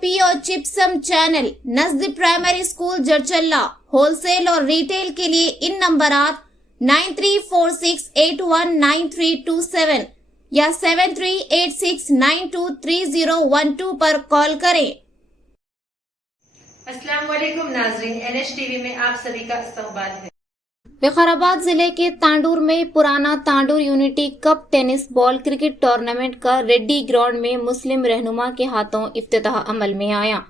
POP और gypsum channel नजदीक primary school Jadcherla wholesale और रिटेल के लिए इन नंबरात 9346819327 या 7386923012 पर कॉल करें। अस्सलाम वालेकुम नाज़रीन, NH टीवी में आप सभी का इस्तकबाल है। विकाराबाद जिले के तांडूर में पुराना Tandur unity cup tennis ball cricket tournament का रेड्डी ग्राउंड में मुस्लिम रहनुमा के हाथों इफ्तिताह अमल में आया।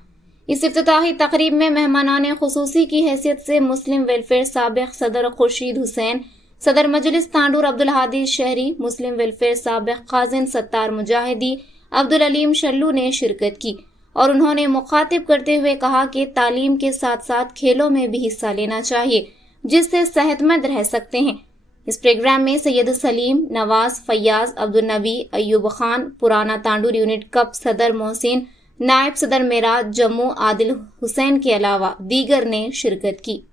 इस इफ्तिताही तकरीब में मेहमानाने खुसूसी की हैसियत से मुस्लिम वेलफेयर साबिक सदर खुर्शीद हुसैन, सदर मजलिस तांडूर अब्दुल हादी शहरी, मुस्लिम वेलफेयर साबिक खाजिन सत्तार मुजाहिदी, अब्दुल अलीम शल्लू ने शिरकत की और उन्होंने मुखातिब करते हुए कहा कि तालीम के साथ साथ खेलों में भी हिस्सा लेना चाहिए जिससे सेहतमंद रह सकते हैं। इस प्रोग्राम में सैयद सलीम, नवाज, फैयाज, अब्दुल नबी, अयूब खान, पुराना तांडूर यूनिट कप सदर मोहसिन, नायब सदर मेराज जम्मू आदिल हुसैन के अलावा दीगर ने शिरकत की।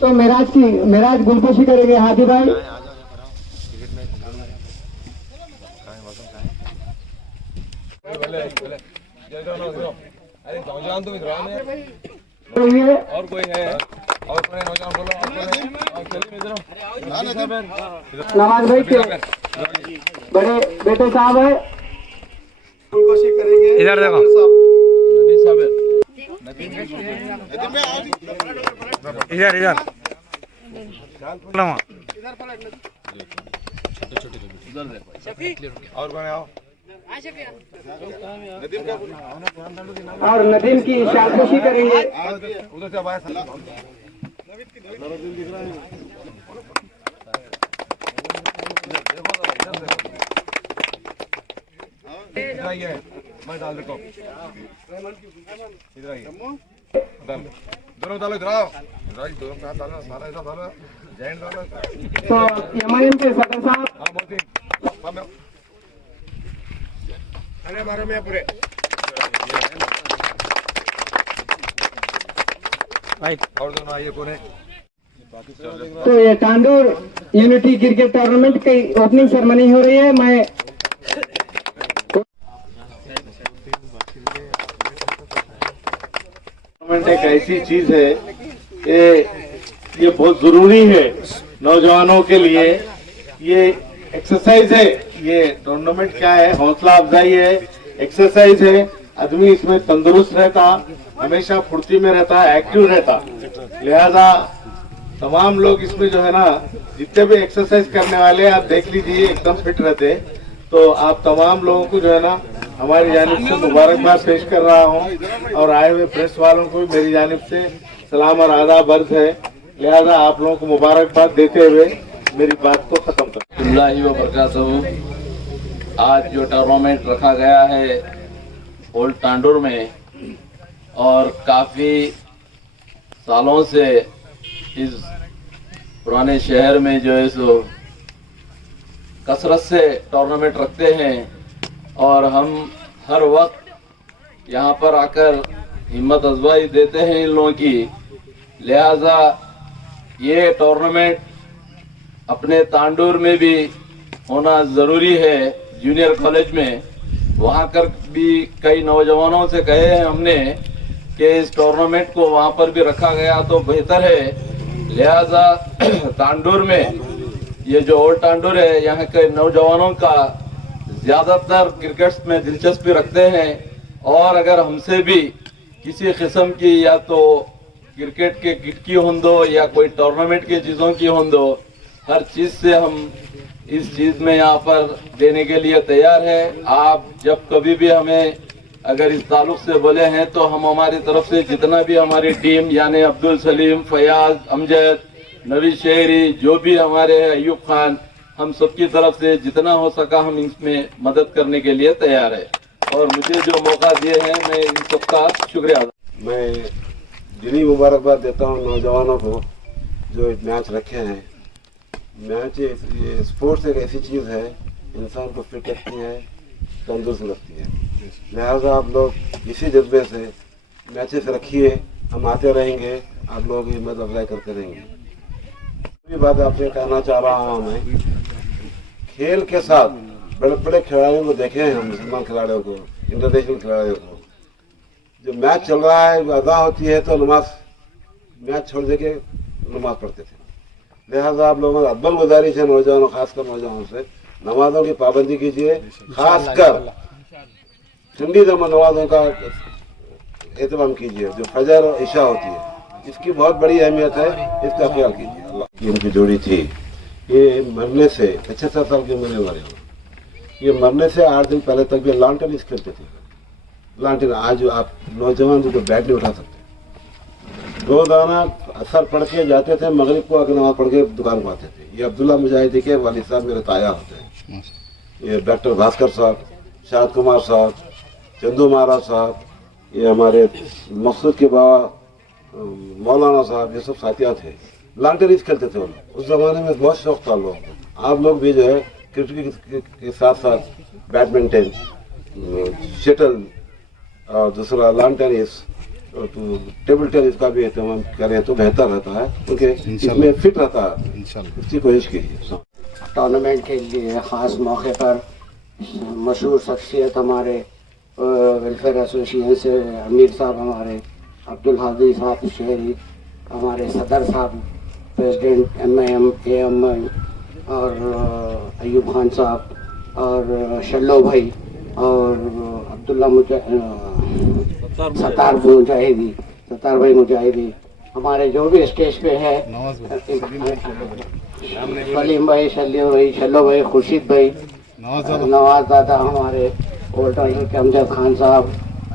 तो मेराज गुलपोशी करेंगे हाथी भाई। और कोई है? और कोई नौजवान बोलो। नवाज भाई के बड़े बेटे साहब है, गुलपोशी करेंगे। इधर देखो नबी साहब, इधर और कौन आओ और नदीम की शालपोशी करेंगे। उधर से आवाज आइए, मैं डाल देखो इधर आइए, दोनों डालो, इधर आओ, दोनों का डालो, सारा ऐसा डालो, जैन डालो। तो यमन के सदर साहब, हाँ मोती अरे मारो में पूरे और दोनों आइए कोने। तो ये तांडूर यूनिटी क्रिकेट टूर्नामेंट की ओपनिंग सेरेमनी हो रही है। मैं टूर्नामेंट एक ऐसी चीज है ये बहुत जरूरी है नौजवानों के लिए। ये एक्सरसाइज है, ये टूर्नामेंट क्या है, हौसला अफजाई है, एक्सरसाइज है। आदमी इसमें तंदुरुस्त रहता, हमेशा फुर्ती में रहता, एक्टिव रहता। लिहाजा तमाम लोग इसमें जो है ना, जितने भी एक्सरसाइज करने वाले आप देख लीजिए एकदम फिट रहते। तो आप तमाम लोगों को जो है ना हमारी जानिब से मुबारकबाद पेश कर रहा हूँ और आए हुए प्रेस वालों को भी मेरी जानिब से सलाम और आदाब अर्ज है। लिहाजा आप लोगों को मुबारकबाद देते हुए मेरी बात को खत्म कर। आज जो टूर्नामेंट रखा गया है ओल्ड तांडूर में और काफी सालों से इस पुराने शहर में जो है सो कसरत से टूर्नामेंट रखते हैं और हम हर वक्त यहाँ पर आकर हिम्मत अफजाई देते हैं इन लोगों की। लिहाजा ये टूर्नामेंट अपने तांडूर में भी होना ज़रूरी है, जूनियर कॉलेज में। वहाँ कर भी कई नौजवानों से कहे हैं हमने कि इस टूर्नामेंट को वहाँ पर भी रखा गया तो बेहतर है। लिहाजा तांडूर में ये जो ओल्ड तांडूर है, यहाँ के नौजवानों का ज़्यादातर क्रिकेट में दिलचस्पी रखते हैं और अगर हमसे भी किसी किस्म की या तो क्रिकेट के किट की होंदो या कोई टूर्नामेंट की चीज़ों की होंदो, हर चीज़ से हम इस चीज़ में यहाँ पर देने के लिए तैयार है। आप जब कभी भी हमें अगर इस ताल्लुक से बोले हैं तो हम हमारी तरफ से जितना भी हमारी टीम यानी अब्दुल सलीम, फयाज, अमजद, नवीद शहरी, जो भी हमारे हैं, अयूब खान, हम सबकी तरफ से जितना हो सका हम इसमें मदद करने के लिए तैयार है। और मुझे जो मौका दिए हैं मैं इन सबका शुक्रिया अदा। मैं दिली मुबारकबाद देता हूँ नौजवानों को जो मैच रखे हैं। मैच ये स्पोर्ट्स एक ऐसी चीज़ है, इंसान को फिट रखती है, तंदुरुस्त रखती है। लिहाजा आप लोग इसी जज्बे से मैचेस रखिए, हम आते रहेंगे, आप लोग हिम्मत अफजाई करते रहेंगे। ये बात आपसे कहना चाह रहा हूँ मैं, खेल के साथ बड़े बड़े खिलाड़ियों को देखे हैं हम, मुसलमान खिलाड़ियों को, इंटरनेशनल खिलाड़ियों को, जो मैच चल रहा है अदा होती है तो नमाज, मैच छोड़ दे के नमाज पढ़ते थे। लिहाजा आप लोगों को अव्वल गुजारिश है नौजवानों, खासकर नौजवानों से, नमाजों की पाबंदी कीजिए, खासकर ठंडी नमाजों का एहतमाम कीजिए, जो फजर और इशा होती है, इसकी बहुत बड़ी अहमियत है, इसका ख्याल कीजिए। अल्लाह की उनकी जोड़ी थी, ये मरने से 75 साल की उम्र में मरे हो। ये मरने से 8 दिन पहले तक भी लॉन टेनिस खेलते थे। लॉन टेनिस आज आप नौजवान जो बैट नहीं उठा सकते। रोजाना असर पढ़ के जाते थे, मगरिब को आकर नमाज पढ़ के दुकान को आते थे। ये अब्दुल्ला मुजाहिदी के वालिद साहब मेरे ताया होते हैं। ये डॉक्टर भास्कर साहब, शाद कुमार साहब, चंदू महाराज साहब, ये हमारे मकसूद के बाबा मौलाना साहब, ये सब साथियाँ थे। लॉन टेनिस खेलते थे वो लोग। उस जमाने में बहुत शौक था लोगों को। आप लोग भी जो है क्रिकेट के साथ साथ बैडमिंटन, शटल और दूसरा लॉन टेनिस, तो टेबल टेनिस का भी एहतमाम करें तो बेहतर रहता है, क्योंकि इसमें फिट रहता है। इसकी कोशिश कीजिए। टूर्नामेंट के लिए ख़ास मौके पर मशहूर शख्सियत हमारे वेलफेयर एसोसिएशन से अमीर साहब, हमारे अब्दुल हादी साहब शहरी, हमारे सदर साहब, प्रेसिडेंट MIM और अयूब खान साहब और शल्लो भाई और अब्दुल्ला सतार भाई मुजाहिदी, हमारे जो भी स्टेज पे है, सलीम भाई, शल्लो भाई, खुर्शीद भाई, नवाज दादा, हमारे ओल्ड टाइगर के अमजद खान साहब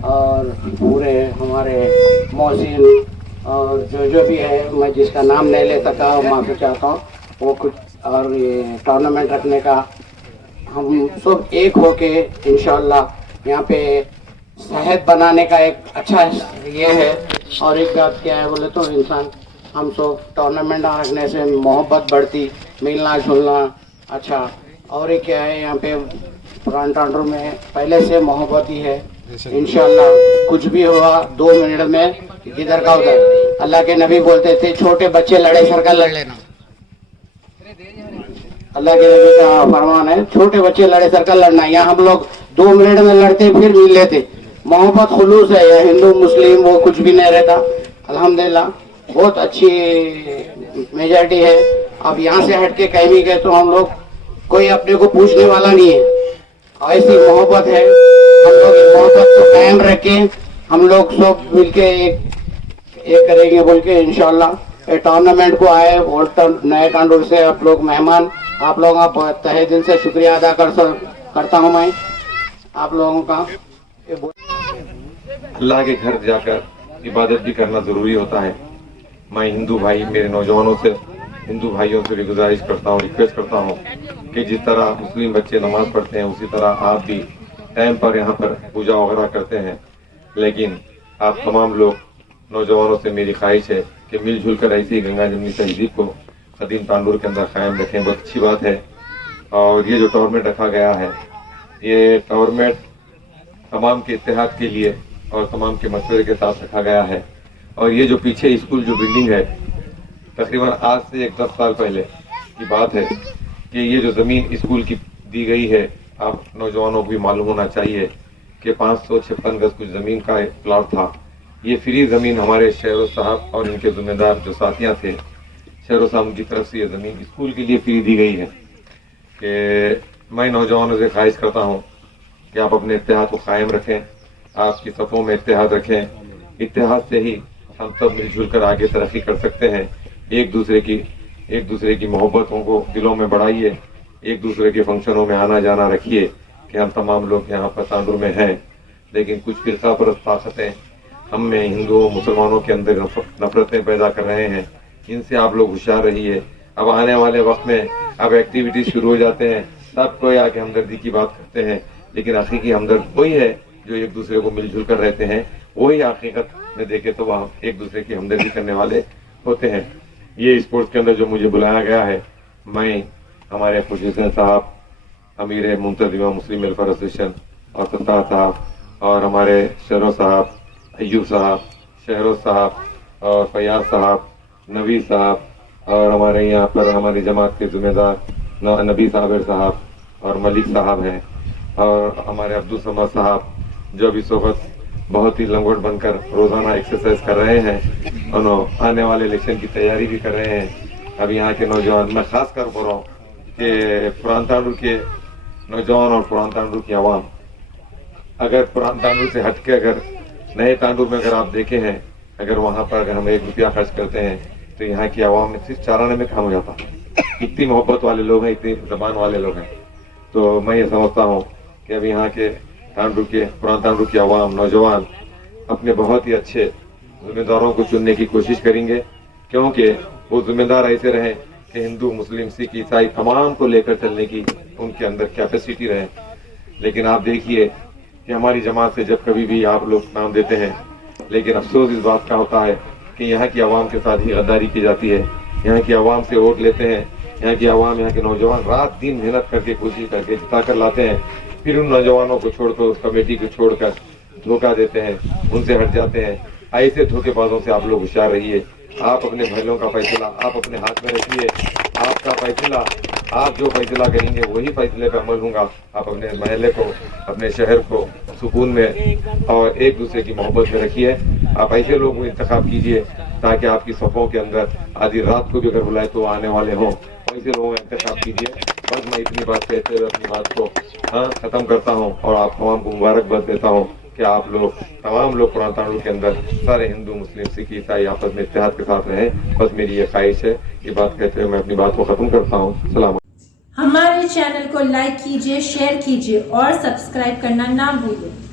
और पूरे हमारे मोहसिन और जो भी है, मैं जिसका नाम नहीं ले सका माफ़ी चाहता हूँ। वो कुछ और ये टूर्नामेंट रखने का हम सब एक होके इंशाल्लाह यहाँ पे सेहत बनाने का एक अच्छा ये है। और एक बात क्या है बोले तो इंसान, हम सब टूर्नामेंट रखने से मोहब्बत बढ़ती, मिलना जुलना अच्छा। और एक क्या है, यहाँ पे पुरान टांडूर में पहले से मोहब्बत ही है। इंशाल्लाह कुछ भी होगा 2 मिनट में इधर का उधर। अल्लाह के नबी बोलते थे छोटे बच्चे लड़े सरकल लड़ लेना। अल्लाह के नबी का फरमान है, छोटे बच्चे लड़े सर्कल लड़ना। यहाँ हम लोग 2 मिनट में लड़ते फिर मिल लेते। मोहब्बत खुलूस है, या हिंदू मुस्लिम वो कुछ भी नहीं रहता। अल्हम्दुलिल्लाह बहुत अच्छी मेजॉरिटी है। अब यहाँ से हट के कहीं भी गए तो हम लोग कोई अपने को पूछने वाला नहीं है, ऐसी मोहब्बत है। हम लोग मोहब्बत को कायम रखे, हम लोग सब मिलके एक करेंगे बोल के इंशाल्लाह टूर्नामेंट को आए। और नए टांडूर से आप लोग मेहमान, आप लोगों का तहे दिल से शुक्रिया अदा करता हूँ मैं आप लोगों का। अल्लाह के घर जाकर इबादत भी करना जरूरी होता है। मैं हिंदू भाई, मेरे नौजवानों से, हिंदू भाइयों से भी गुजारिश करता हूँ, रिक्वेस्ट करता हूँ कि जिस तरह मुस्लिम बच्चे नमाज पढ़ते हैं उसी तरह आप भी टाइम पर यहाँ पर पूजा वगैरह करते हैं। लेकिन आप तमाम लोग नौजवानों से मेरी ख्वाहिश है कि मिलजुल कर ऐसी गंगा जमनी तहजीब को कदीम तांडूर के अंदर कायम रखें। बहुत अच्छी बात है। और ये जो टूर्नामेंट रखा गया है, ये टूर्नामेंट तमाम के इत्तेहाद के लिए और तमाम के मशवरे के साथ रखा गया है। और ये जो पीछे स्कूल जो बिल्डिंग है, तकरीबन आज से 10 साल पहले की बात है कि ये जो ज़मीन स्कूल की दी गई है, आप नौजवानों को भी मालूम होना चाहिए कि 556 गज कुछ ज़मीन का एक प्लाट था। ये फ्री ज़मीन हमारे शेरों साहब और इनके जिम्मेदार जो साथियाँ थे, शेरों साहब की तरफ से ये ज़मीन स्कूल के लिए फ्री दी गई है। कि मैं नौजवानों से ख्वाहिश करता हूँ कि आप अपने इत्तेहाद को कायम रखें, आपकी सफ़ों में इत्तेहाद रखें। इत्तेहाद से ही हम सब मिलजुल कर आगे तरक्की कर सकते हैं। एक दूसरे की मोहब्बतों को दिलों में बढ़ाइए, एक दूसरे के फंक्शनों में आना जाना रखिए कि हम तमाम लोग यहाँ पर तांडूर में हैं। लेकिन कुछ फिरका परस्त ताकतें हम में हिंदुओं मुसलमानों के अंदर नफरतें पैदा कर रहे हैं। इनसे आप लोग होशियार रहिए। अब आने वाले वक्त में अब एक्टिविटीज शुरू हो जाते हैं, सब कोई आके हमदर्दी की बात करते हैं, लेकिन हकीकी हमदर्द वही है जो एक दूसरे को मिलजुल कर रहते हैं, वही हकीकत में देखे तो वहाँ एक दूसरे की हमदर्दी करने वाले होते हैं। ये स्पोर्ट्स के अंदर जो मुझे बुलाया गया है, मैं हमारे खुशीसन साहब, अमीर मुंतजिमा मुस्लिम वेलफेयर एसोसिएशन और सत्तार साहब और हमारे शहरों साहब, अयूब साहब, शहरोज साहब और फयाज साहब, नबी साहब और हमारे यहाँ पर हमारी जमात के जिम्मेदार नबी साबिर साहब और मलिक साहब हैं और हमारे अब्दुल समद साहब जो अभी इस वक्त बहुत ही लंगोट बनकर रोजाना एक्सरसाइज कर रहे हैं और आने वाले इलेक्शन की तैयारी भी कर रहे हैं। अब यहाँ के नौजवान, मैं खास कर बोल रहा हूँ कि पुरान तांडूर के नौजवान और पुरान तांडूर की आवाम, अगर पुरान तांडूर से हटके अगर नए तांडूर में अगर आप देखे हैं, अगर वहाँ पर अगर हम 1 रुपया खर्च करते हैं तो यहाँ की आवाम में सिर्फ 4 आने में काम हो जाता है। इतनी मोहब्बत वाले लोग हैं, इतनी जबान वाले लोग हैं। तो मैं ये समझता हूँ कि अभी यहाँ के तांडूर के पुरान तांडूर की आवाम, नौजवान अपने बहुत ही अच्छे जिम्मेदारों को चुनने की कोशिश करेंगे, क्योंकि वो जिम्मेदार ऐसे रहें कि हिंदू, मुस्लिम, सिख, ईसाई तमाम को लेकर चलने की उनके अंदर कैपेसिटी रहे। लेकिन आप देखिए कि हमारी जमात से जब कभी भी आप लोग नाम देते हैं, लेकिन अफसोस इस बात का होता है कि यहाँ की आवाम के साथ ही गद्दारी की जाती है। यहाँ की आवाम से वोट लेते हैं, यहाँ की आवाम, यहाँ के नौजवान रात दिन मेहनत करके कोशिश करके जिता कर लाते हैं, फिर उन नौजवानों को छोड़कर, उस कमेटी को छोड़कर धोखा देते हैं, उनसे हट जाते हैं। ऐसे धोखेबाजों से आप लोग होशियार रहिए। आप अपने महलों का फैसला आप अपने हाथ में रखिए। आपका फैसला, आप जो फैसला करेंगे वही फैसले पर अमल होगा। आप अपने महल्ले को, अपने शहर को सुकून में और एक दूसरे की मोहब्बत में रखिए। आप ऐसे लोगों को इंतखाब कीजिए ताकि आपकी सफ़ों के अंदर आधी रात को भी अगर बुलाए तो आने वाले हों, ऐसे लोगों का इंतखाब कीजिए। बस मैं इतनी बात कहते हुए अपनी बात को ख़त्म करता हूँ और आप तमाम को मुबारकबाद देता हूँ कि आप लोग, तमाम लोग पुरान तांडूर के अंदर सारे हिंदू, मुस्लिम, सिख, ईसाई आपस में इत्तेहाद के साथ रहें। बस मेरी ये ख्वाहिश है। ये बात कहते हुए मैं अपनी बात को ख़त्म करता हूँ। सलाम। हमारे चैनल को लाइक कीजिए, शेयर कीजिए और सब्सक्राइब करना ना भूलें।